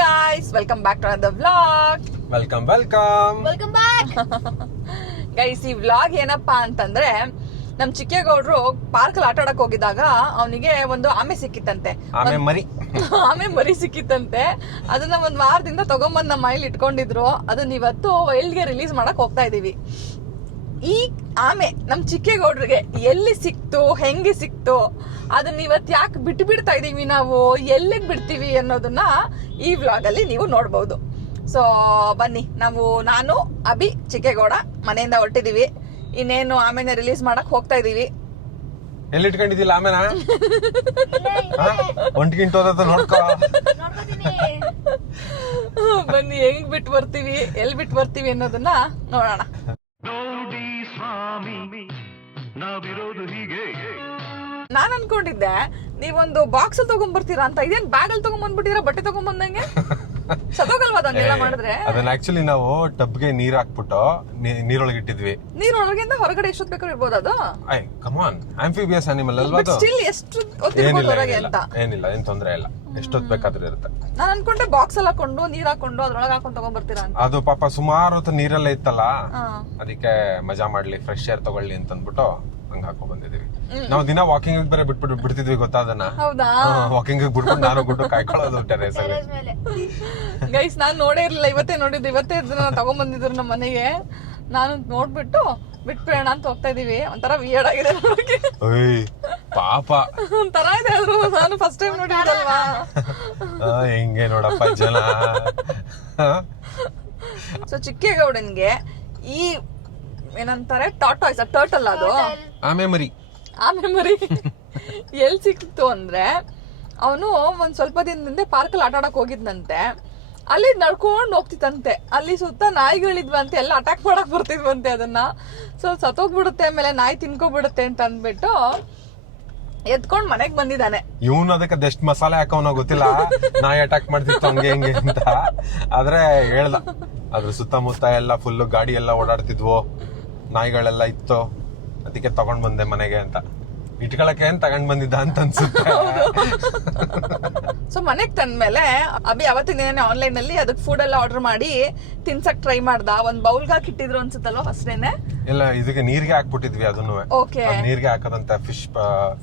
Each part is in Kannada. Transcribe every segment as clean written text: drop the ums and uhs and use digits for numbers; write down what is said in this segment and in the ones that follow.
guys, welcome back to another vlog. Welcome back. Guys, ಈ ವ್ಲಾಗ್ ಏನಪ್ಪಾ ಅಂತಂದ್ರೆ ನಮ್ ಚಿಕ್ಕೇಗೌಡ್ರು ಪಾರ್ಕ್ ಅಲ್ಲಿ ಆಟ ಆಡಕ್ ಹೋಗಿದಾಗ ಅವನಿಗೆ ಒಂದು ಆಮೆ ಸಿಕ್ಕಿತ್ತಂತೆ. ಆಮೆ ಮರಿ ಸಿಕ್ಕಿತ್ತಂತೆ. ಅದನ್ನ ಒಂದ್ ವಾರದಿಂದ ತಗೊಂಬಂದ್ ನಮ್ಮ ಮೈಲಿ ಇಟ್ಕೊಂಡಿದ್ರು. ಅದನ್ನ ಇವತ್ತು ವೈಲ್ಡ್ ಗೆ ರಿಲೀಸ್ ಮಾಡಕ್ ಹೋಗ್ತಾ ಇದೀವಿ. ಈ ಆಮೆ ನಮ್ ಚಿಕ್ಕೇಗೌಡ್ರಿಗೆ ಎಲ್ಲಿ ಸಿಕ್ತು, ಹೆಂಗೆ ಸಿಕ್ತು, ಅದನ್ನ ಇವತ್ತು ಯಾಕೆ ಬಿಡ್ತಾ ಇದೀವಿ, ನಾವು ಎಲ್ಲಿಗೆ ಬಿಡ್ತೀವಿ ಅನ್ನೋದನ್ನ ಈ ವ್ಲಾಗ್ ಅಲ್ಲಿ ನೀವು ನೋಡ್ಬಹುದು. ಸೊ ಬನ್ನಿ, ನಾನು ಅಭಿ ಚಿಕ್ಕೇಗೌಡ ಮನೆಯಿಂದ ಹೊರಟಿದೀವಿ. ಇನ್ನೇನು ಆಮೇಲೆ ರಿಲೀಸ್ ಮಾಡಕ್ ಹೋಗ್ತಾ ಇದೀವಿ. ಎಲ್ಲಿ ಇಟ್ಕೊಂಡಿದ್ದಿಲ್ಲ ಆಮೇನ ಒಂಟಿಗಿಂಟೋದ ನೋಡ್ಕೋ. ಬನ್ನಿ, ಹೆಂಗ್ ಬಿಟ್ಟು ಬರ್ತೀವಿ, ಎಲ್ಲಿ ಬಿಟ್ಟು ಬರ್ತೀವಿ ಅನ್ನೋದನ್ನ ನೋಡೋಣ. ನಾನ್ ಅನ್ಕೊಂಡಿದ್ದೆ ನೀವೊಂದು ಬಾಕ್ಸ್ ಅಲ್ಲಿ ತಗೊಂಡ್ಬರ್ತೀರಾ ಅಂತ. ಇದೇನ್ ಬ್ಯಾಗ್ ಅಲ್ಲಿ ತಗೊಂಡ್ಬಂದ್ಬಿಟ್ಟಿರಾ, ಬಟ್ಟೆ ತಗೊಂಡ್ಬಂದಂಗೆ? ಸತ್ತೋಗಲ್ವಾ ಅದಂಗೆಲ್ಲ ಮಾಡಿದ್ರೆ? ಅದನ್ನ ಆಕ್ಚುಲಿ ನಾವು ಟಬ್ಗೆ ನೀರ್ ಹಾಕ್ಬಿಟ್ಟು ನೀರೊಳಗೆ ಇಟ್ಟಿದ್ವಿ. ನೀರೊಳಗಿಂದ ಹೊರಗಡೆ ಎಷ್ಟೊತ್ತು ಬೇಕಾದ್ರೂ ಇರ್ಬೋದು ಅದು. ಕಮಾನ್, ಆಂಫಿಬಿಯಸ್ ಅನಿಮಲ್ ಅಲ್ವಾ ಅದು? ಸ್ಟಿಲ್ ಎಷ್ಟು ಹೊತ್ತಿರ್ಬೋದು ಹೊರಗೆ ಅಂತ? ಏನಿಲ್ಲ, ಏನ್ ತೊಂದ್ರೆ ಇಲ್ಲ, ಎಷ್ಟೊತ್ತು ಬೇಕಾದ್ರೂ ಇರುತ್ತೆ. ನಾನ್ ಅನ್ಕೊಂಡೆ ಬಾಕ್ಸ್ ಅಲ್ಲಿ ಹಾಕೊಂಡು ನೀರ್ ಹಾಕೊಂಡು ಅದ್ರೊಳಗೆ ಹಾಕೊಂಡು ತಗೊಂಡ್ಬರ್ತೀರಾ ಅಂತ. ಅದು ಪಾಪ ಸುಮಾರು ಹೊತ್ತು ನೀರಲ್ಲೇ ಇತ್ತಲ್ಲ, ಅದಕ್ಕೆ ಮಜಾ ಮಾಡ್ಲಿ, ಫ್ರೆಶ್ ಏರ್ ತಗೊಳ್ಳಿ ಅಂತ ಅಂದ್ಬಿಟ್ಟು ಹಂಗ ಹಾಕೊಂಡ್ ಬಂದಿದೀವಿ. ನಾವು ದಿನ ವಾಕಿಂಗ್ ಬೇರೆ ಬಿಡ್ತಿದ್ವಿ, ಗೊತ್ತಾ ಅದನ್ನ? ಹೌದಾ? ವಾಕಿಂಗ್ ಬಿಟ್ಬಿಟ್ಟು ನಾನು ಗುಡ್ಡು ಕಾಯ್ಕೊಳ್ಳೋದು ಟೆರೇಸ್ ಅಲ್ಲಿ. ಗೈಸ್, ನಾನ್ ನೋಡೇ ಇರ್ಲಿಲ್ಲ, ಇವತ್ತೇ ನೋಡಿದ್ದು. ಇವತ್ತೇ ಇದನ್ನ ತಗೊಂಡ್ಬಂದಿದ್ರು ನಮ್ಮ ಮನೆಗೆ. ನಾನು ನೋಡ್ಬಿಟ್ಟು ಬಿಟ್ಬಿಡೋಣ ಅಂತ ಹೋಗ್ತಾ ಇದೀವಿ. ಒಂಥರ ವಿಯರ್ಡ್ ಆಗಿದೆ ನೋಡಕ್ಕೆ. ಪಾಪ ಒಂಥರ ಇದೆ. ಆದ್ರೂ ನಾನು ಫಸ್ಟ್ ಟೈಮ್ ನೋಡಿದ್ದಲ್ವಾ. ಹಿಂಗೆ ನೋಡಪ್ಪ ಜನ. ಸೊ ಚಿಕ್ಕೇಗೌಡನ್ಗೆ ಈ ಏನಂತಾರೆ ಟಾಟಾಯ್ಸ್, ಟರ್ಟಲ್, ಅದು ಆಮೆ ಮರಿ ಎಲ್ ಸಿಕ್ತು ಅಂದ್ರೆ, ಅವನು ಒಂದ್ ಸ್ವಲ್ಪ ದಿನದಿಂದ ಪಾರ್ಕ್ ಅಲ್ಲಿ ಆಟ ಆಡಕ್ ಹೋಗಿದ್ನಂತೆ. ಅಲ್ಲಿ ನಡ್ಕೊಂಡ್ ಹೋಗ್ತಿತ್ತಂತೆ. ಅಲ್ಲಿ ಸುತ್ತ ನಾಯಿಗಳಿದ್ವಂತೆ, ಎಲ್ಲ ಅಟ್ಯಾಕ್ ಮಾಡಕ್ ಬರ್ತಿದ್ವಂತೆ. ಅದನ್ನ ಸತ್ತೋಗ್ಬಿಡುತ್ತೆ, ಆಮೇಲೆ ನಾಯಿ ತಿನ್ಕೋಬಿಡುತ್ತೆ ಅಂತ ಅಂದ್ಬಿಟ್ಟು ಎತ್ಕೊಂಡ್ ಮನೆಗ್ ಬಂದಿದ್ದಾನೆ. ಇವನು ಅದಕ್ಕೆ ಅದೆಷ್ಟ್ ಮಸಾಲೆ ಹಾಕೋನೋ ಗೊತ್ತಿಲ್ಲ, ನಾಯಿ ಅಟ್ಯಾಕ್ ಮಾಡ್ತಿತ್ತು ಹಂಗೆ ಹಿಂಗೆ ಅಂತ. ಆದ್ರೆ ಹೇಳ್ದ, ಅದ್ರ ಸುತ್ತಮುತ್ತ ಎಲ್ಲ ಫುಲ್ ಗಾಡಿ ಎಲ್ಲ ಓಡಾಡ್ತಿದ್ವು, ನಾಯಿಗಳೆಲ್ಲ ಇತ್ತು, ಅದಕ್ಕೆ ತಗೊಂಡ್ ಬಂದೆ ಮನೆಗೆ ಅಂತ. ಇಟ್ಕೊಳಕ್ಕೆ ಏನ್ ತಗೊಂಡ್ ಬಂದಿದ್ದ ಅಂತ ಅನ್ಸುತ್ತೆ. ಸೊ ಮನೆಗ್ ತಂದ್ಮೇಲೆ ಅಭಿ ಅವತ್ತಿನ ದಿನ ಆನ್ಲೈನ್ ಅಲ್ಲಿ ಅದಕ್ಕೆ ಫುಡ್ ಎಲ್ಲ ಆರ್ಡರ್ ಮಾಡಿ ತಿನ್ಸಕ್ ಟ್ರೈ ಮಾಡ್ದ. ಒಂದ್ ಬೌಲ್ಗೆ ಹಾಕಿಟ್ಟಿದ್ರು ಅನ್ಸುತ್ತಲ್ವಾ ಫಸ್ಟ್ ಡೇನೆ? ಇಲ್ಲ, ಇದಕ್ಕೆ ನೀರ್ಗೆ ಹಾಕ್ಬಿಟ್ಟಿದ್ವಿ ಅದನ್ನು. ಓಕೆ, ನೀರ್ಗೆ ಹಾಕದಂತ ಫಿಶ್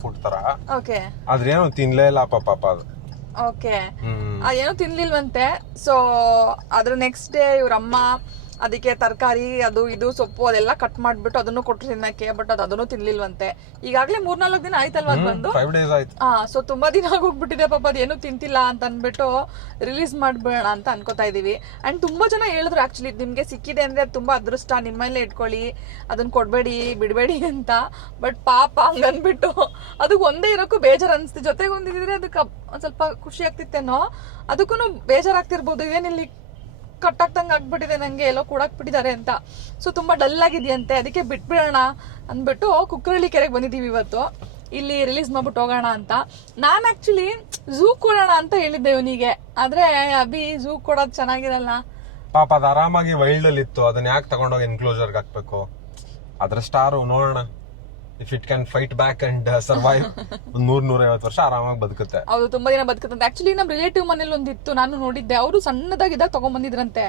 ಫುಡ್ ತರ. ಓಕೆ, ಆದ್ರೆ ಏನು ತಿನ್ಲೇ ಇಲ್ಲ ಪಾಪ ಅದು. ಓಕೆ, ಏನೋ ತಿನ್ಲಿಲ್ವಂತೆ. ಸೊ ಅದ್ರ ನೆಕ್ಸ್ಟ್ ಡೇ ಇವ್ರಮ್ಮ ಅದಕ್ಕೆ ತರಕಾರಿ, ಅದು ಇದು ಸೊಪ್ಪು ಅದೆಲ್ಲ ಕಟ್ ಮಾಡ್ಬಿಟ್ಟು ಅದನ್ನು ಕೊಟ್ರು ತಿನ್ನಕ್ಕೆ. ಬಟ್ ಅದನ್ನು ತಿನ್ಲಿಲ್ವಂತೆ. ಈಗಾಗ್ಲೇ 3-4 ದಿನ ಆಯ್ತಲ್ವಾ ಅದು ಬಂದು? 5 days ಆಯ್ತು. ಸೊ ತುಂಬಾ ದಿನ ಆಗೋಗ್ಬಿಟ್ಟಿದೆ ಪಾಪ. ಅದೇನು ತಿಂತಿಲ್ಲ ಅಂತ ಅನ್ಬಿಟ್ಟು ರಿಲೀಸ್ ಮಾಡ್ಬೇಡ ಅಂತ ಅನ್ಕೋತಾ ಇದೀವಿ. ಅಂಡ್ ತುಂಬಾ ಜನ ಹೇಳಿದ್ರು ಆಕ್ಚುಲಿ, ನಿಮ್ಗೆ ಸಿಕ್ಕಿದೆ ಅಂದ್ರೆ ತುಂಬಾ ಅದೃಷ್ಟ, ನಿಮ್ಮಲ್ಲೇ ಇಟ್ಕೊಳ್ಳಿ, ಅದನ್ನ ಕೊಡ್ಬೇಡಿ, ಬಿಡ್ಬೇಡಿ ಅಂತ. ಬಟ್ ಪಾಪ ಹಂಗನ್ಬಿಟ್ಟು ಅದಕ್ಕೆ ಒಂದೇ ಇರೋಕ್ಕೂ ಬೇಜಾರ್ ಅನ್ಸ್ತಿ. ಜೊತೆಗೆ ಒಂದಿದ್ರೆ ಅದಕ್ಕೆ ಒಂದ್ ಸ್ವಲ್ಪ ಖುಷಿ ಆಗ್ತಿತ್ತೇನೋ. ಅದಕ್ಕೂ ಬೇಜಾರಾಗ್ತಿರ್ಬೋದು. ಏನಿಲ್ಲಿ ಕಟ್ಟಾಗ್ದಂಗೆ ಆಗ್ಬಿಟ್ಟಿದೆ ನಂಗೆ, ಎಲ್ಲೋ ಕೂಡಾಕ್ಬಿಟ್ಟಿದ್ದಾರೆ ಅಂತ. ಸೊ ತುಂಬಾ ಡಲ್ ಆಗಿದೆಯಂತೆ, ಅದಕ್ಕೆ ಬಿಟ್ಬಿಡೋಣ ಅಂದ್ಬಿಟ್ಟು ಕುಕ್ರಳ್ಳಿ ಕೆರೆಗೆ ಬಂದಿದೀವಿ ಇವತ್ತು. ಇಲ್ಲಿ ರಿಲೀಸ್ ಮಾಡ್ಬಿಟ್ಟು ಹೋಗೋಣ ಅಂತ. ನಾನ್ ಆಕ್ಚುಲಿ ಝೂ ಕೊಡೋಣ ಅಂತ ಹೇಳಿದ್ದೆ ಇವನಿಗೆ. ಆದ್ರೆ ಅಭಿ ಝೂ ಕೊಡೋದು ಚೆನ್ನಾಗಿರಲ್ಲ ಪಾಪ. ಅದ್ ಆರಾಮಾಗಿ ವೈಲ್ಡ್ ಅಲ್ಲಿ ಇತ್ತು, ಅದನ್ನ ಯಾಕೆ ತಗೊಂಡೋಗಿ ಎನ್ಕ್ಲೋಜರ್ ಹಾಕ್ಬೇಕು? ಅದ್ರ ಸ್ಟಾರು ನೋಡೋಣ, if it can fight back and survive. 100-150 ವರ್ಷ ಆರಾಮಾಗಿ ಬದುಕುತ್ತೆ. ಹೌದು, ತುಂಬಾ ದಿನ ಬದುಕುತ್ತೆ. ಆಕ್ಚುಲಿ ನಮ್ ರಿಲೇಟಿವ್ ಮನೇಲಿ ಒಂದಿತ್ತು, ನಾನು ನೋಡಿದ್ದೆ. ಅವರು ಸಣ್ಣದಾಗಿದ್ದಾಗ ತಗೊಂಡ್ಬಂದಿದ್ರಂತೆ.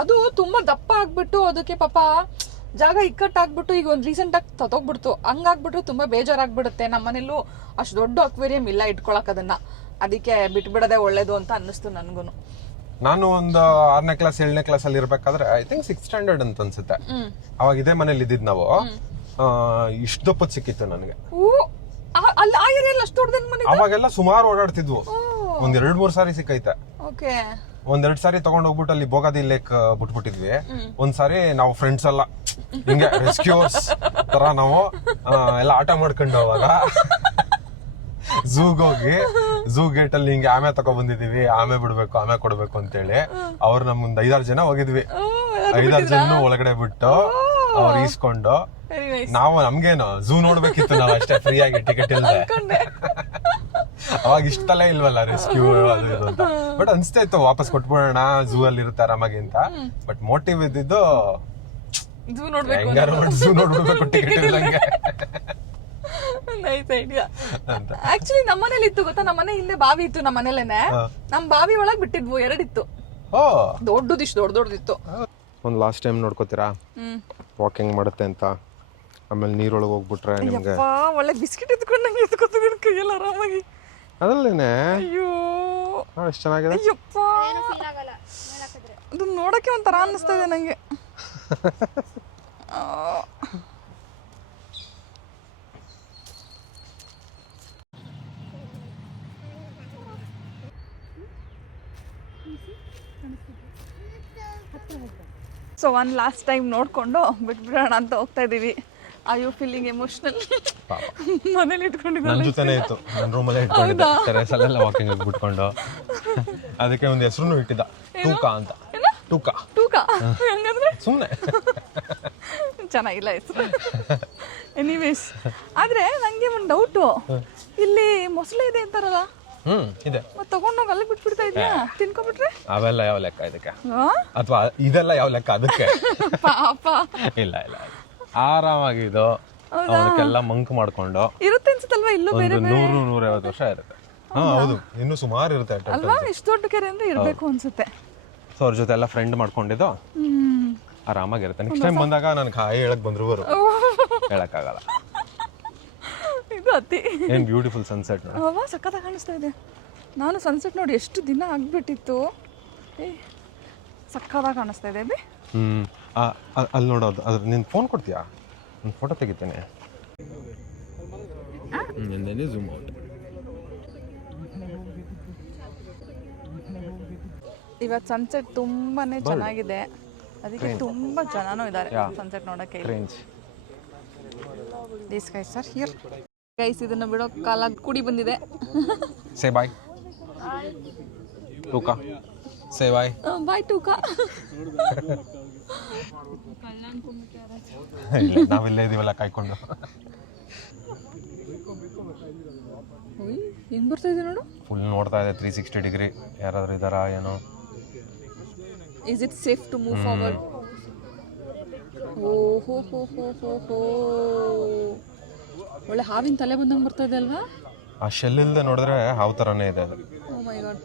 ಅದು ತುಂಬಾ ದಪ್ಪ ಆಗ್ಬಿಟ್ಟು ಅದಕ್ಕೆ ಪಾಪ ಜಾಗ ಇಕ್ಕಟ್ಟಾಗ್ಬಿಟ್ಟು ಈಗ ಒಂದ್ ರೀಸೆಂಟ್ ಆಗಿ ತತೋಗ್ಬಿಡ್ತು. ಹಂಗಾಗ್ಬಿಟ್ರೆ ತುಂಬಾ ಬೇಜಾರಾಗ್ಬಿಡುತ್ತೆ. ನಮ್ಮ ಮನೇಲೂ ಅಷ್ಟು ದೊಡ್ಡ ಅಕ್ವೇರಿಯಂ ಇಲ್ಲ ಇಟ್ಕೊಳಕ್ ಅದನ್ನ. ಅದಕ್ಕೆ ಬಿಟ್ಬಿಡದೆ ಒಳ್ಳೇದು ಅಂತ ಅನ್ನಿಸ್ತು ನನ್ಗೂನು. ನಾನು ಒಂದು 6ನೇ ಕ್ಲಾಸ್ 7ನೇ ಕ್ಲಾಸ್ ಅಲ್ಲಿ ಇರ್ಬೇಕಾದ್ರೆ, ಐ ಥಿಂಕ್ 6th ಸ್ಟ್ಯಾಂಡರ್ಡ್ ಅಂತ ಅನ್ಸುತ್ತೆ, ಅವಾಗ ಇದೇ ಮನೇಲಿ ಇದ್ದಿದ್ ನಾವು. ಇಷ್ಟು ದಪ್ಪದ್ ಸಿಕ್ಕಿತ್ತು ನನಗೆ. ಅವಾಗೆಲ್ಲ ಸುಮಾರು ಓಡಾಡ್ತಿದ್ವು. 1-2-3 ಸಾರಿ ಸಿಕ್ಕೈತೆ. ಒಂದೆರಡು ಸಾರಿ ತಗೊಂಡ್ ಹೋಗ್ಬಿಟ್ಟು ಅಲ್ಲಿ ಬೋಗಾದಿ ಲೇಕ್ ಬಿಟ್ಬಿಟ್ಟಿದ್ವಿ. ಒಂದ್ಸಾರಿ ನಾವು ಫ್ರೆಂಡ್ಸ್ ಎಲ್ಲ ಹಿಂಗೆ ರೆಸ್ಕ್ಯೂರ್ಸ್ ತರ ನಾವು ಎಲ್ಲ ಆಟ ಮಾಡ್ಕೊಂಡು ಅವಾಗ ಝೂಗ್ ಹೋಗಿ ಝೂ ಗೇಟ್ ಅಲ್ಲಿ ಹಿಂಗೆ ಆಮೆ ತಗೊಂಡ್ ಬಂದಿದೀವಿ, ಆಮೆ ಬಿಡ್ಬೇಕು, ಆಮೆ ಕೊಡ್ಬೇಕು ಅಂತೇಳಿ. ಅವ್ರು ನಮ್ಗೊಂದ್ 5-6 ಜನ ಹೋಗಿದ್ವಿ. 5-6 ಜನ ಒಳಗಡೆ ಬಿಟ್ಟು ಅವ್ರು ಈಸ್ಕೊಂಡು, ನಾವು ನಮ್ಗೇನು ಝೂ ನೋಡ್ಬೇಕಿತ್ತು, ನಾವ್ ಅಷ್ಟೇ ಫ್ರೀ ಆಗಿ ಟಿಕೆಟ್ ಇಲ್ಲದೆ. ಅವಾಗ ಇಷ್ಟಲ್ಲೇ ಇಲ್ವಲ್ಲ ರೆಸ್ಕ್ಯೂ ಅದು ಇದು ಅಂತ. ಬಟ್ ಅನ್ಸ್ತಾ ಇತ್ತು ವಾಪಸ್ ಕೊಟ್ಬಿಡೋಣ, ಝೂ ಅಲ್ಲಿ ಇರುತ್ತೆ ಆರಾಮಾಗಿ ಅಂತ. ಬಟ್ ಮೋಟಿವ್ ಇದ್ದಿದ್ದು ಝೂ ನೋಡ್ಬೇಕು, ಝೂ ನೋಡ್ಬೇಕು ಟಿಕೆಟ್ ಇಲ್ಲಂಗೆ. Nice idea. ಅಂತ. ಆಕ್ಚುಲಿ ನಮ್ಮನೇಲಿ ಇತ್ತು ಗೊತ್ತಾ, ನಮ್ಮನೆ ಹಿಂದೆ ಬಾವಿ ಇತ್ತು ನಮ್ಮನೇಲೇನೆ. ನಮ್ ಬಾವಿ ಒಳಗ್ ಬಿಟ್ಟಿದ್ವು 2 ಇತ್ತು. ಓ ದೊಡ್ಡದಿತ್ತು. ಒಂದು ಲಾಸ್ಟ್ ಟೈಮ್ ನೋಡ್ಕೋತೀರಾ ವಾಕಿಂಗ್ ಮಾಡುತ್ತೆ ಅಂತ, ಆಮೇಲೆ ನೀರೊಳಗೆ ಹೋಗ್ಬಿಟ್ರೆ ನಿಮ್ಗೆ ಒಳ್ಳೆ ಬಿಸ್ಕಿಟ್ ಎತ್ಕೊಂಡಂಗೆ ಎತ್ಕೊತೀನಿ ಕೈಯಲ್ಲಿ ಆರಾಮಾಗಿ. ಅದಲ್ಲೇನೆ ಅಯ್ಯೋ ಎಷ್ಟು ಚೆನ್ನಾಗಿದೆ. ಅಯ್ಯಪ್ಪ, ಅದು ನೋಡಕ್ಕೆ ಒಂಥರ ಅನ್ನಿಸ್ತಾ ಇದೆ ನಂಗೆ. ಸೊ ಒನ್ ಲಾಸ್ಟ್ ಟೈಮ್ ನೋಡ್ಕೊಂಡು ಬಿಟ್ಬಿಡೋಣ ಅಂತ ಹೋಗ್ತಾ ಇದೀವಿ. Are you feeling emotional? ಮನೇಲಿ ನನ್ನ ಇಟ್ಕೊಂಡಿದ್ದೆ ಜೊತೆನೇ ಇತ್ತು, ನನ್ನ ರೂಮಲ್ಲೇ ಇಟ್ಕೊಂಡಿದ್ದೆ, ಟೆರೇಸಲ್ಲೆಲ್ಲ ವಾಕಿಂಗ್ ಬಿಟ್ಕೊಂಡು. ಅದಕ್ಕೆ ಒಂದು ಹೆಸರು ಇಟ್ಟಿದ್ದ, ಟೂಕ ಅಂತ. ಟೂಕ ಹಂಗಂದ್ರೆ ಸುಮ್ಮನೆ ಚೆನ್ನಾಗಿಲ್ಲ ಹೆಸರು. ಎನಿವೇಸ್, ಆದ್ರೆ ನಂಗೆ ಒಂದು ಡೌಟು, ಇಲ್ಲಿ ಮೊಸಳೆ ಇದೆ ಅಂತಾರಲ್ಲ, ಇದೆ, ಮತ್ತೆ ತಗೊಂಡೋಗಿ ಅಲ್ಲಿ ಬಿಟ್ಬಿಡ್ತಾ ಇದ್ಯಾ? ತಿನ್ಕೊಬಿಟ್ರೆ ಅವೆಲ್ಲ ಯಾವ ಲೆಕ್ಕ ಇದಕ್ಕೆ? ಅಥವಾ ಇದೆಲ್ಲ ಯಾವ ಲೆಕ್ಕ ಅದಕ್ಕೆ? ಪಾಪ. ಇಲ್ಲ ಇಲ್ಲ, ಆರಾಮಾಗಿದ್ದು ಅವನಕ್ಕೆಲ್ಲ ಮಂಕ್ ಮಾಡ್ಕೊಂಡು ಇರುತ್ತೆ ಅನ್ಸುತ್ತಲ್ವಾ ಇಲ್ಲೂ ಬೇರೆ ಒಂದು 100-150 ವರ್ಷ ಇರುತ್ತೆ. ಹೌದು, ಇನ್ನೂ ಸುಮಾರು ಇರುತ್ತೆ ಅಲ್ವಾ? ಇಷ್ಟು ದೊಡ್ಡ ಕೆರೆ ಅಂದ್ರೆ ಇರ್ಬೇಕು ಅನ್ಸುತ್ತೆ. ಸೊ ಅವ್ರ ಜೊತೆ ಎಲ್ಲ ಫ್ರೆಂಡ್ ಮಾಡ್ಕೊಂಡಿದ್ದು ಆರಾಮಾಗಿರುತ್ತೆ. ನೆಕ್ಸ್ಟ್ ಟೈಮ್ ಬಂದಾಗ ನನ್ಗೆ ಹಾಯ್ ಹೇಳಕ್ ಬಂದ್ರು ಬರು, ಹೇಳಕ್ಕಾಗಲ್ಲ. ಇದು ಅತಿ ಏನ್ ಬ್ಯೂಟಿಫುಲ್ ಸನ್ಸೆಟ್. ಅವ ಸಖತ್ತಾಗಿ ಕಾಣಿಸ್ತಾ ಇದೆ. ನಾನು ಸನ್ಸೆಟ್ ನೋಡಿ ಎಷ್ಟು ದಿನ ಆಗ್ಬಿಟ್ಟಿತ್ತು. ಸಖತ್ತಾಗಿ ಕಾಣಿಸ್ತಾ ಇದೆ ಅಬ್ಬಿ. ಅಲ್ಲಿ ನೋಡೋದು, ಅದ್ರ ನಿನ್ ಫೋನ್ ಕೊಡ್ತೀಯಾ? ಒಂದು ಫೋಟೋ ತೆಗಿತೇನೆ. Zoom out. ಇವತ್ತು ಸನ್ಸೆಟ್ ತುಂಬಾನೇ ಚೆನ್ನಾಗಿದೆ, ಅದಕ್ಕೆ ತುಂಬಾ ಜನನೂ ಇದ್ದಾರೆ ಸನ್ಸೆಟ್ ನೋಡಕ್ಕೆ. This guys are here. Guys, ಇದನ್ನ ಬಿಡೋ ಕಾಲ ಕೂಡಿ ಬಂದಿದೆ. ಸೇ ಬಾಯ್ ಟೂಕ. ಸೇ ಬಾಯ್ ಬಾಯ್ ಟೂಕ. ನಾವೆಲ್ಲ ಇದೀವಲ್ಲ ಕಾಯ್ಕೊಂಡು. ಹೆಂಗ್ ಬರ್ತಾ ಇದೆ ನೋಡು. ಫುಲ್ ನೋಡ್ತಾ ಇದೆ 360 ಡಿಗ್ರಿ. ಯಾರಾದ್ರೂ ಇದಾರಾ ಏನೋ? Is it safe to move forward? Oh ho ho ho ho ho. ಒಳ್ಳೆ ಹಾವಿನ ತಲೆ ಬಂದಂಗೆ ಬರ್ತಾ ಇದೆ ಅಲ್ವಾ? ಆ ಶೆಲ್ ಇಲ್ಲದೆ ನೋಡಿದ್ರೆ ಹಾವು ಥರನೇ ಇದೆ ಅದು. ಓ ಮೈ ಗಾಡ್.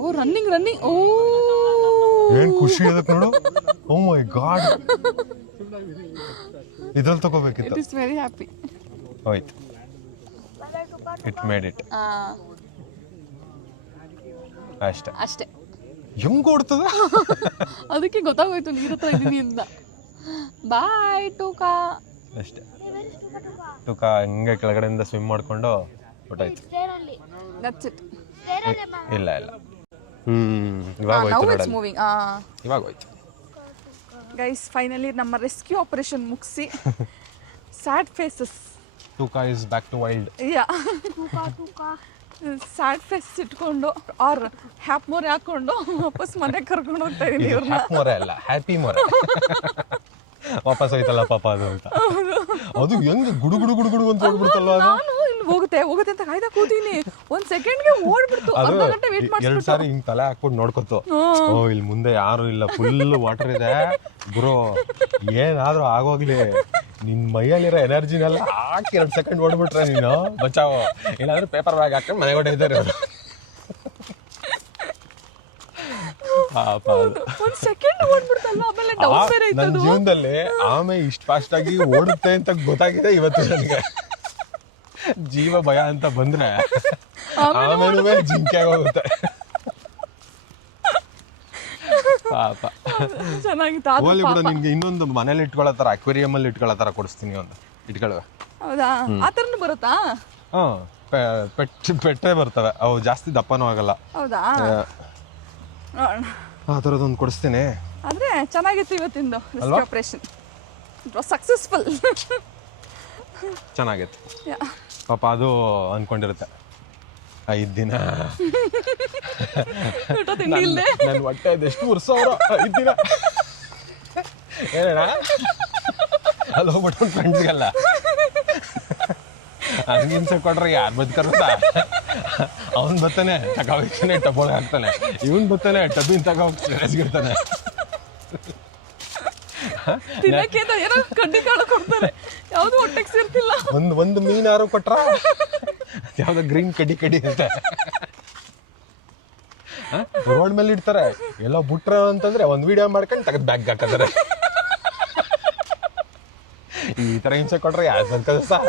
O running. ಓ ಏನ್ ಖುಷಿ ಅದಕ್ಕೆ ನೋಡು. ಓ ಮೈ ಗಾಡ್, ಇದ್ರಲ್ಲಿ ತಗೋಬೇಕಿತ್ತು. It is very happy. ಹೋಯ್ತು, ಇಟ್ ಮೇಡ್ ಇಟ್. ಅಷ್ಟೇ. ಹೆಂಗ್ ಓಡ್ತದ? ಅದಕ್ಕೆ ಗೊತ್ತಾಗೋಯ್ತು ನೀರ್ ಹತ್ರ ಇದೀನಿ ಅಂತ. ಬಾಯ್ ಟೂಕಾ. ಅಷ್ಟೇ, ಟೂಕ ಹಿಂಗೆ ಕೆಳಗಡೆಯಿಂದ ಸ್ವಿಮ್ ಮಾಡ್ಕೊಂಡು ಹೊಟ್ಟಾಯ್ತು. That's it. ಇಲ್ಲ ಇವಾಗ ಹೋಯ್ತು ಮೂವಿಂಗ್. ಇವಾಗ ಹೋಯ್ತು. ಗೈಸ್, ಫೈನಲಿ ನಮ್ಮ ರೆಸ್ಕ್ಯೂ ಆಪರೇಷನ್ ಮುಗಿಸಿ sad faces. Tooka is back to wild. Yeah, sad face ಇಟ್ಕೊಂಡು ಆರ್ ಹ್ಯಾಪ್ ಮೋರೆ ಹಾಕೊಂಡು ವಾಪಸ್ ಮನೆಗೆ ಕರ್ಕೊಂಡು ಹೋಗ್ತಾ ಇದೀನಿ ಇವ್ರನ್ನ. ಮೊರೆ ಅಲ್ಲ, ಹ್ಯಾಪಿ ಮೊರೆ. ವಾಪಸ್ ಹೋಯ್ತಲ್ಲ ಪಾಪ ಅದು ಅಂತ. ಅದು ಹೆಂಗ್ ಗುಡು ಗುಡು ಗುಡು ಗುಡು ಅಂತ ಓಡ್ಬಿಡ್ತಲ್ವ ಅದು. ನಾನು ಇಲ್ಲಿ ಹೋಗುತ್ತೆ ಅಂತ ಕಾಯ್ದ ಕೂತೀನಿ. 1 ಸೆಕೆಂಡ್ಗೆ ಓಡ್ಬಿಡ್ತು. ಅರ್ಧ ಗಂಟೆ ವೇಟ್ ಮಾಡ್ಬಿಟ್ಟು 2 ಸಾರಿ ಹಿಂಗ್ ತಲೆ ಹಾಕ್ಬಿಟ್ಟು ನೋಡ್ಕೊತು. ಓ ಇಲ್ಲಿ ಮುಂದೆ ಯಾರು ಇಲ್ಲ, ಫುಲ್ ವಾಟರ್ ಇದೆ ಬ್ರೋ, ಏನಾದ್ರೂ ಆಗೋಗ್ಲಿ, ನಿನ್ ಮೈಯಲ್ಲಿರೋ ಎನರ್ಜಿನೆಲ್ಲ ಹಾಕಿ 2 ಸೆಕೆಂಡ್ ಓಡ್ಬಿಟ್ರೆ ನೀನು ಬಚಾವೋ, ಇಲ್ಲಾಂದ್ರೆ ಪೇಪರ್ ಬ್ಯಾಗ್ ಹಾಕೊಂಡು ಮನೆಗೆ ಹೊಡೆಯಿದ್ದಾರೆ. ಒಂದ್ ಸೆಕೆಂಡ್ ಓಡ್ಬಿಡ್ತಲ್ಲ. ಆಮೇಲೆ ಡೌಟ್ ಬೇರೆ ಇತ್ತು. ನನ್ನ ಜೀವನದಲ್ಲಿ ಆಮೇಲೆ ಇಷ್ಟು ಫಾಸ್ಟ್ ಆಗಿ ಓಡುತ್ತೆ ಅಂತ ಗೊತ್ತಾಗಿದೆ ಇವತ್ತು ನನಗೆ. ಜೀವ ಭಯ ಅಂತ ಬಂದ್ರೆ ಆಮೇಲೆ ಜಿಂಕೆ ಹೋಗುತ್ತೆ ಪಾಪ. ಚೆನ್ನಾಗಿತ್ತು. ಹೋಗ್ಲಿ ಬಿಡು, ನಿನ್ಗೆ ಇನ್ನೊಂದು ಮನೇಲಿ ಇಟ್ಕೊಳ್ಳೋ ತರ, ಅಕ್ವೇರಿಯಂ ಅಲ್ಲಿ ಇಟ್ಕೊಳ್ಳೋ ತರ ಕೊಡಿಸ್ತೀನಿ ಒಂದು. ಇಟ್ಕೊಳ್ಳುವ. ಹೌದಾ? ಆ ಥರನೂ ಬರುತ್ತಾ? ಪೆಟ್ಟೆ ಬರ್ತವೆ, ಅವು ಜಾಸ್ತಿ ದಪ್ಪನೂ ಆಗಲ್ಲ. ಹೌದಾ? ಆ ಥರದೊಂದು ಕೊಡಿಸ್ತೀನಿ. ಅಂದ್ರೆ ಚೆನ್ನಾಗಿತ್ತು ಇವತ್ತಿಂದು ಆಪರೇಷನ್. It was successful. ಚೆನ್ನಾಗಿತ್ತು ಪಾಪ. ಅದು ಅನ್ಕೊಂಡಿರುತ್ತೆ 5 ದಿನ ನನ್ನ ಹೊಟ್ಟೆ ಎಷ್ಟು ವರ್ಷ 5 ದಿನ ಏನಣ್ಣ ಅಲ್ಲಿ ಹೋಗ್ಬಿಟ್ಟು ಫ್ರೆಂಡ್ಸ್ಗೆಲ್ಲ ಹಂಗಿನ್ಸ ಕೊಟ್ರೆ ಯಾರು ಬದುಕರುತ್ತಾ? ಅವನ್ ಬರ್ತಾನೆ ತಗೋಗ್ತಾನೆ, ಟಬೋಲ್ ಹಾಕ್ತಾನೆ. ಇವನ್ ಬರ್ತಾನೆ ಟಬಿನ್ ತಗೋಗಿರ್ತಾನೆ. ತಿನ್ನಕ್ಕೆ ಅಂತ ಏನೋ ಕಡ್ಡಿ ಕಾಳು ಕೊಡ್ತಾರೆ, ಯಾವ್ದು ಹೊಟ್ಟೆಗೆ ಸೇರ್ತಿಲ್ಲ. ಒಂದು ಮೀನಾರು ಕೊಟ್ರ ಯಾವ್ದೋ ಗ್ರೀನ್ ಕಡಿ ಅಂತ ರೋಡ್ ಮೇಲೆ ಇಡ್ತಾರೆ. ಎಲ್ಲೋ ಬಿಟ್ರ ಅಂತಂದ್ರೆ ಒಂದ್ ವಿಡಿಯೋ ಮಾಡ್ಕೊಂಡು ತೆಗೆದು ಬ್ಯಾಗ್ ಹಾಕಿದ್ರೆ ಈ ತರ ಹಿಂಸೆ ಕೊಟ್ರೆ ಯಾರು ಸರ್.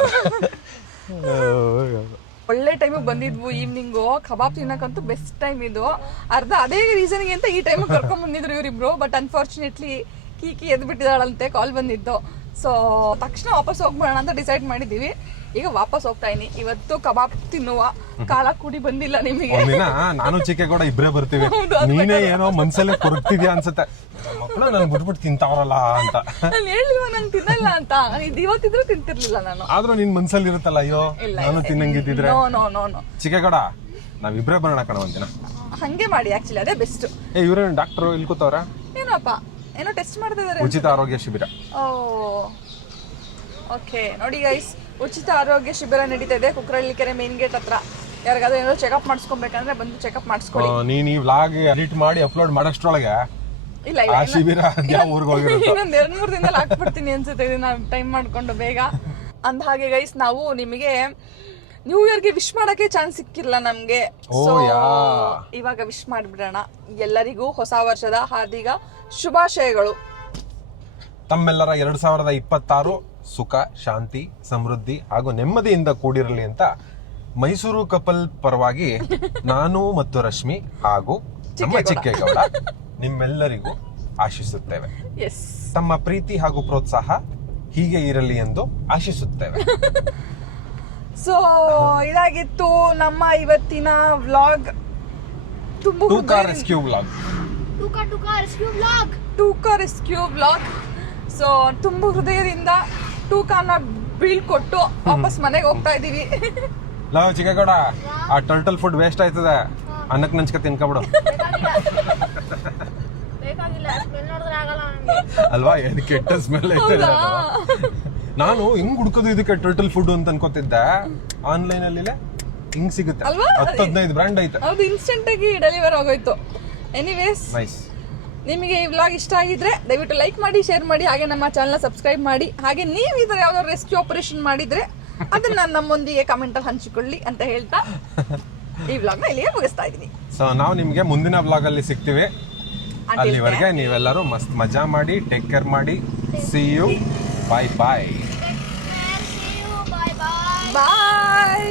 ಒಳ್ಳೆ ಟೈಮಿಗೆ ಬಂದಿದ್ವು. ಈವ್ನಿಂಗು ಕಬಾಬ್ ತಿನ್ನಕ್ಕಂತೂ ಬೆಸ್ಟ್ ಟೈಮ್ ಇದು. ಅದೇ ರೀಸನ್ಗೆ ಅಂತ ಈ ಟೈಮಿಗೆ ಕರ್ಕೊಂಡ್ ಬಂದಿದ್ರು ಇವರಿಬ್ರು. ಬಟ್ ಅನ್ಫಾರ್ಚುನೇಟ್ಲಿ ಕೀಕಿ ಎದ್ದು ಬಿಟ್ಟಿದ್ದಾಳಂತೆ, ಕಾಲ್ ಬಂದಿದ್ದು. ಸೊ ತಕ್ಷಣ ವಾಪಸ್ ಹೋಗ್ಬೇಡ ಅಂತ ಡಿಸೈಡ್ ಮಾಡಿದೀವಿ. ಈಗ ವಾಪಸ್ ಹೋಗ್ತಾ ಇದೀನಿ. ಇವತ್ತು ಕಬಾಬ್ ತಿನ್ನುವ ಕಾಲ ಕೂಡಿ ಬಂದಿಲ್ಲ ನಿಮಗೆ. ಒಂದಿನ ನಾನು ಚಿಕ್ಕೆ ಕೂಡ ಇಬ್ರೇ ಬರ್ತೀವಿ. ನೀನೇ ಏನೋ ಮನ್ಸಲ್ಲೇ ಕೊರಗ್ತಿದ್ಯಾ ಅನ್ಸುತ್ತೆ, ಮಕ್ಕಳು ನನ್ ಬಿಟ್ಬಿಟ್ಟು ತಿಂತಾವ್ರಲ್ಲ ಅಂತ. ನಾನು ಹೇಳಿಲ್ವ ನಂಗೆ ತಿನ್ನಲ್ಲ ಅಂತ. ಇವತ್ತಿದ್ರು ತಿಂತಿರ್ಲಿಲ್ಲ ನಾನು. ಆದ್ರೂ ನಿನ್ ಮನ್ಸಲ್ಲಿ ಇರುತ್ತಲ್ಲ, ಅಯ್ಯೋ ನಾನು ತಿನ್ನಂಗಿದ್ದಿದ್ರೆ. ನೋ ಚಿಕ್ಕೆ ಕೂಡ ನಾವಿಬ್ರೇ ಬರೋಣ ಕಣ ಒಂದಿನ. ಹಂಗೆ ಮಾಡಿ, ಆಕ್ಚುಲಿ ಅದೇ ಬೆಸ್ಟ್. ಇವ್ರೇನು ಡಾಕ್ಟರ್ ಇಲ್ಲಿ ಕೂತವ್ರ? ಏನಪ್ಪ ಏನೋ ಟೆಸ್ಟ್ ಮಾಡ್ತಾ ಇದಾರೆ. ಉಚಿತ ಆರೋಗ್ಯ ಶಿಬಿರ. ಓಕೆ ನೋಡಿ ಗೈಸ್, ಉಚಿತ ಆರೋಗ್ಯ ಶಿಬಿರ ನಡೀತಾ ಇದೆ ಕುಕ್ರಳ್ಳಿ ಕೆರೆ ಮೇನ್ ಗೇಟ್ ಹತ್ರ. ಯಾರಿಗಾದ್ರೂ ಏನಾದ್ರು ಚೆಕಪ್ ಮಾಡಿಸ್ಕೊಬೇಕಂದ್ರೆ ಬಂದು ಚೆಕಪ್ ಮಾಡಿಸ್ಕೊಳ್ಳಿ. ನೀನ್ ಈ ವ್ಲಾಗ್ ಎಡಿಟ್ ಮಾಡಿ ಅಪ್ಲೋಡ್ ಮಾಡಷ್ಟ್ರೊಳಗೆ ಇಲ್ಲ ಆ ಶಿಬಿರ ಯಾವ ಊರಿಗೆ ಹೋಗಿರುತ್ತೆ? ಇನ್ನೊಂದ್ 2-3 ದಿನದಲ್ಲಿ ಹಾಕ್ಬಿಡ್ತೀನಿ ಅನ್ಸುತ್ತೆ. ನಾವು ಟೈಮ್ ಮಾಡ್ಕೊಂಡು ಬೇಗ. ಅಂದ ಹಾಗೆ ಗೈಸ್, ನಾವು ನಿಮಗೆ ನ್ಯೂ ಇಯರ್ಗೆ ವಿಶ್ ಮಾಡಕ್ಕೆ ಚಾನ್ಸ್ ಸಿಕ್ಕಿಲ್ಲ ನಮ್ಗೆ. ಸೊ ಇವಾಗ ವಿಶ್ ಮಾಡಿಬಿಡೋಣ. ಎಲ್ಲರಿಗೂ ಹೊಸ ವರ್ಷದ ಹಾರ್ದಿಕ ಶುಭಾಶಯಗಳು. ತಮ್ಮೆಲ್ಲರ 2026 ಸುಖ, ಶಾಂತಿ, ಸಮೃದ್ಧಿ ಹಾಗೂ ನೆಮ್ಮದಿಯಿಂದ ಕೂಡಿರಲಿ ಅಂತ ಮೈಸೂರು ಕಪಲ್ ಪರವಾಗಿ ನಾನು ಮತ್ತು ರಶ್ಮಿ ಹಾಗೂ ನಮ್ಮ ಚಿಕ್ಕೇಗೌಡ ನಿಮ್ಮೆಲ್ಲರಿಗೂ ಆಶಿಸುತ್ತೇವೆ. ತಮ್ಮ ಪ್ರೀತಿ ಹಾಗೂ ಪ್ರೋತ್ಸಾಹ ಹೀಗೆ ಇರಲಿ ಎಂದು ಆಶಿಸುತ್ತೇವೆ. ಸೊ ಇದಾಗಿತ್ತು ನಮ್ಮ ಇವತ್ತಿನ vlog. Tooka rescue vlog. So ತುಂಬಾ ಹೃದಯದಿಂದ ಟೂಕಾನ ಬೀಳ್ಕೊಟ್ಟು ವಾಪಸ್ ಮನೆಗೆ ಹೋಗ್ತಾ ಇದೀವಿ. ಲವ್ ಚಿಕ್ಕೇಗೌಡ, ಆ ಟರ್ಟಲ್ ಫುಡ್ ವೇಸ್ಟ್ ಆಯ್ತದೆ, ಅನ್ನಕ್ಕೆ ನಂಚ್ಕ ತಿನ್ಕೊಬಿಡು ಅಲ್ವಾ? ಏನ್ ಕೆಟ್ಟ ಸ್ಮೆಲ್ ಐತೆ. ನಾನು ಹಿಂಗ್ ಹುಡ್ಕೋದು ಇದಕ್ಕೆ ಟರ್ಟಲ್ ಫುಡ್ ಅಂತ ಅನ್ಕೋತಿದ್ದೆ. ಆನ್ಲೈನ್ ಅಲ್ಲಿ ಹಿಂಗ್ ಸಿಗುತ್ತೆ, 10-15 ಬ್ರ್ಯಾಂಡ್ ಐತೆ. ಹೌದು, ಇನ್ಸ್ಟೆಂಟ್ ಆಗಿ ಡೆಲಿವರ್ ಆಗೋಯ್ತು. Anyways, nice. ನಿಮಗೆ ಈ ವ್ಲಾಗ್ ಇಷ್ಟ ಆಗಿದ್ರೆ ದಯವಿಟ್ಟು ಲೈಕ್ ಮಾಡಿ, ಶೇರ್ ಮಾಡಿ, ಹಾಗೆ ನಮ್ಮ ಚಾನಲ್ ಸಬ್ಸ್ಕ್ರೈಬ್ ಮಾಡಿ. ಹಾಗೆ ನೀವು ಈ ತರ ಯಾವ್ದಾದ್ರು ರೆಸ್ಕ್ಯೂ ಆಪರೇಷನ್ ಮಾಡಿದ್ರೆ ಅದನ್ನ ನಮ್ಮೊಂದಿಗೆ ಕಮೆಂಟ್ ಅಲ್ಲಿ ಹಂಚಿಕೊಳ್ಳಿ ಅಂತ ಹೇಳ್ತಾ ಈ ವ್ಲಾಗ್ ನ ಇಲ್ಲಿಗೆ ಮುಗಿಸ್ತಾ ಇದೀನಿ. ಸೊ ನಾವು ನಿಮ್ಗೆ ಮುಂದಿನ ವ್ಲಾಗ್ ಅಲ್ಲಿ ಸಿಗ್ತೀವಿ. ಅಲ್ಲಿವರೆಗೆ ನೀವೆಲ್ಲರೂ ಮಸ್ತ್ ಮಜಾ ಮಾಡಿ, ಟೇಕ್ ಕೇರ್ ಮಾಡಿ. See you, bye bye. Bye.